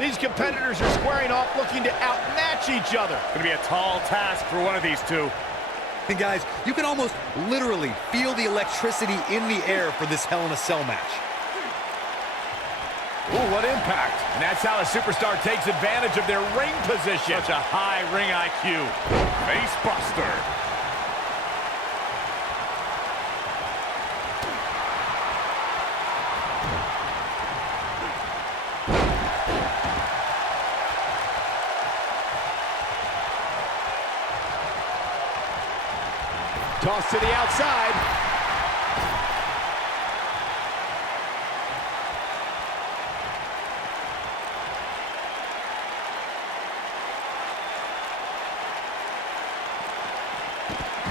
These competitors are squaring off, looking to outmatch each other. Going to be a tall task for one of these two. And guys, you can almost literally feel the electricity in the air for this Hell in a Cell match. Ooh, what impact. And that's how a superstar takes advantage of their ring position. Such a high ring IQ. Face buster. Toss to the outside.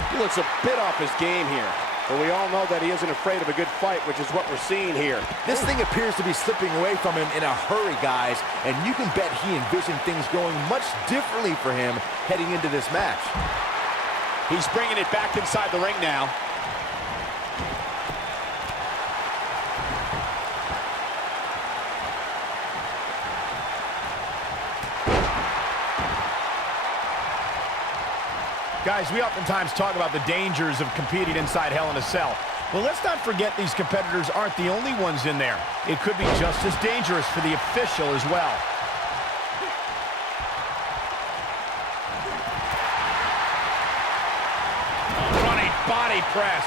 He looks a bit off his game here, but we all know that he isn't afraid of a good fight, which is what we're seeing here. This thing appears to be slipping away from him in a hurry, guys, and you can bet he envisioned things going much differently for him heading into this match. He's bringing it back inside the ring now. Guys, we oftentimes talk about the dangers of competing inside Hell in a Cell. Well, let's not forget these competitors aren't the only ones in there. It could be just as dangerous for the official as well. Running body press.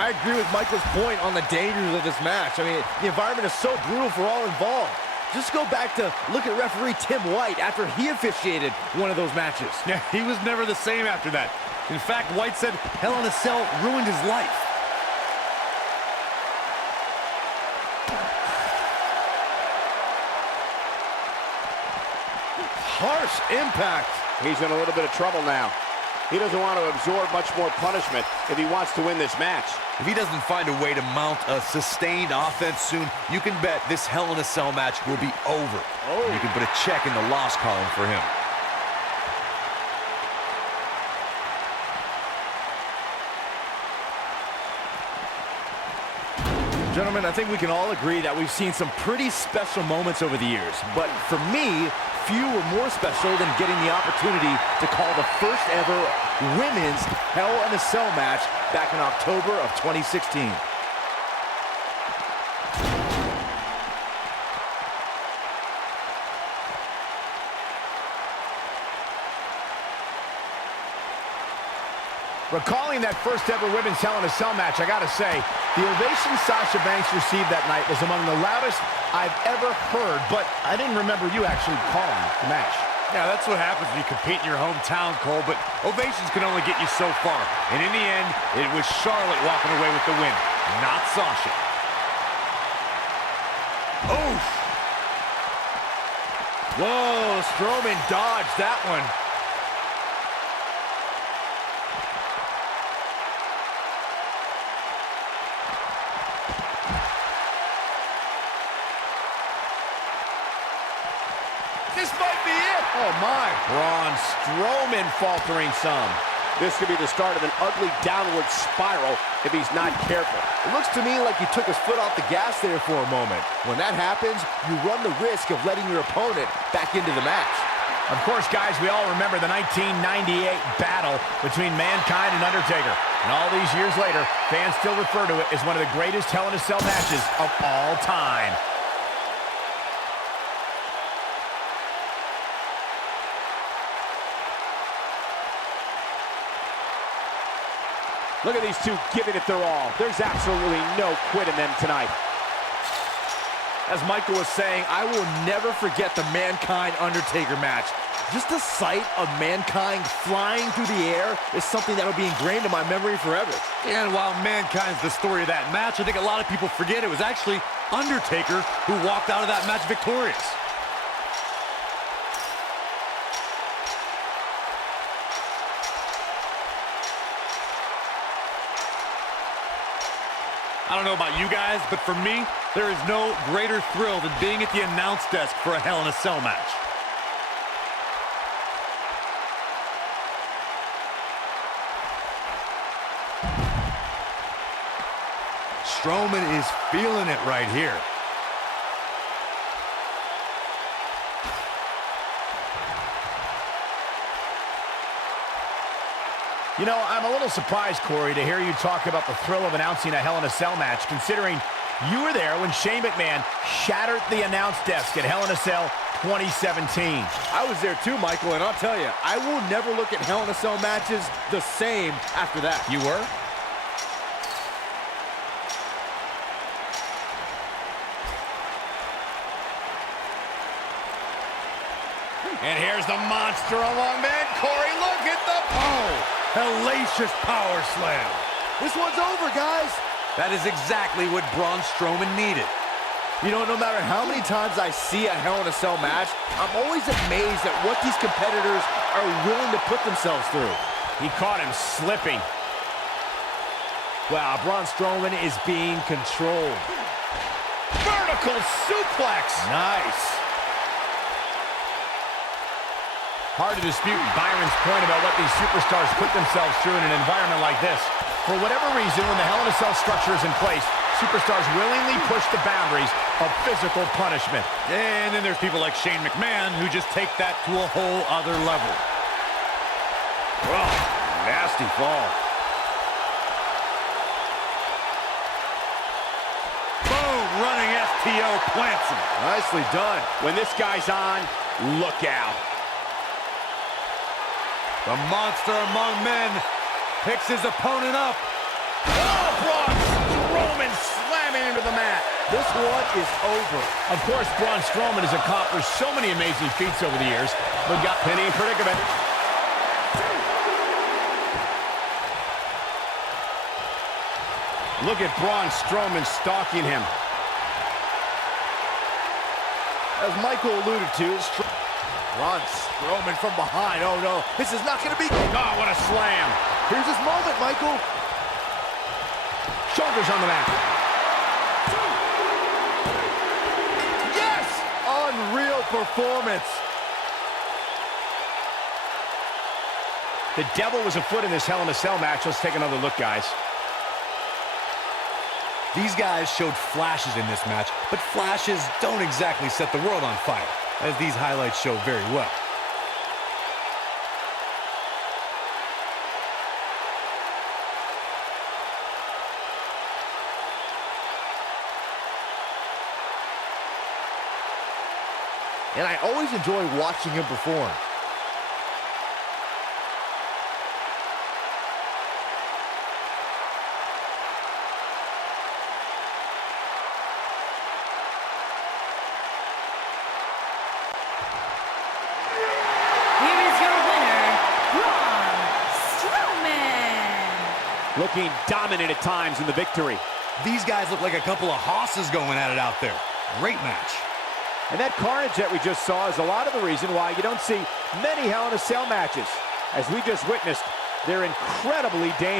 I agree with Michael's point on the dangers of this match. I mean, the environment is so brutal for all involved. Just go back to look at referee Tim White after he officiated one of those matches. Yeah, he was never the same after that. In fact, White said Hell in a Cell ruined his life. Harsh impact. He's in a little bit of trouble now. He doesn't want to absorb much more punishment if he wants to win this match. If he doesn't find a way to mount a sustained offense soon, you can bet this Hell in a Cell match will be over. You can put a check in the loss column for him. Gentlemen, I think we can all agree that we've seen some pretty special moments over the years. But for me, few were more special than getting the opportunity to call the first ever women's Hell in a Cell match back in October of 2016. Recalling that first ever women's Hell in a Cell match, I gotta say, the ovation Sasha Banks received that night was among the loudest I've ever heard, but I didn't remember you actually calling the match. Yeah, that's what happens when you compete in your hometown, Cole, but ovations can only get you so far. And in the end, it was Charlotte walking away with the win, not Sasha. Oof! Whoa, Strowman dodged that one. This might be it. Oh my, Braun Strowman faltering some. This could be the start of an ugly downward spiral if he's not careful. It looks to me like he took his foot off the gas there for a moment. When that happens, you run the risk of letting your opponent back into the match. Of course, guys, we all remember the 1998 battle between Mankind and Undertaker. And all these years later, fans still refer to it as one of the greatest Hell in a Cell matches of all time. Look at these two giving it their all. There's absolutely no quit in them tonight. As Michael was saying, I will never forget the Mankind-Undertaker match. Just the sight of Mankind flying through the air is something that will be ingrained in my memory forever. And while Mankind's the story of that match, I think a lot of people forget it was actually Undertaker who walked out of that match victorious. I don't know about you guys, but for me, there is no greater thrill than being at the announce desk for a Hell in a Cell match. Strowman is feeling it right here. You know, I'm a little surprised, Corey, to hear you talk about the thrill of announcing a Hell in a Cell match, considering you were there when Shane McMahon shattered the announce desk at Hell in a Cell 2017. I was there too, Michael, and I'll tell you, I will never look at Hell in a Cell matches the same after that. You were? And here's the monster among men. Corey, look at the... Hellacious power slam. This one's over, guys. That is exactly what Braun Strowman needed. You know, no matter how many times I see a Hell in a Cell match, I'm always amazed at what these competitors are willing to put themselves through. He caught him slipping. Wow, Braun Strowman is being controlled. Vertical suplex. Nice. Hard to dispute Byron's point about what these superstars put themselves through in an environment like this. For whatever reason, when the Hell in a Cell structure is in place, superstars willingly push the boundaries of physical punishment. And then there's people like Shane McMahon who just take that to a whole other level. Oh, nasty fall. Boom, running STO plants him. Nicely done. When this guy's on, look out. The monster among men picks his opponent up. Oh, Braun Strowman slamming into the mat. This one is over. Of course, Braun Strowman has accomplished so many amazing feats over the years, but got Penny in predicament. Look at Braun Strowman stalking him. As Michael alluded to, Braun Strowman from behind. Oh, no. This is not going to be... Oh, what a slam. Here's his moment, Michael. Shoulders on the mat. Yes! Unreal performance. The devil was afoot in this Hell in a Cell match. Let's take another look, guys. These guys showed flashes in this match, but flashes don't exactly set the world on fire, as these highlights show very well. And I always enjoy watching him perform. Here is your winner, Braun Strowman. Looking dominant at times in the victory. These guys look like a couple of hosses going at it out there. Great match. And that carnage that we just saw is a lot of the reason why you don't see many Hell in a Cell matches. As we just witnessed, they're incredibly dangerous.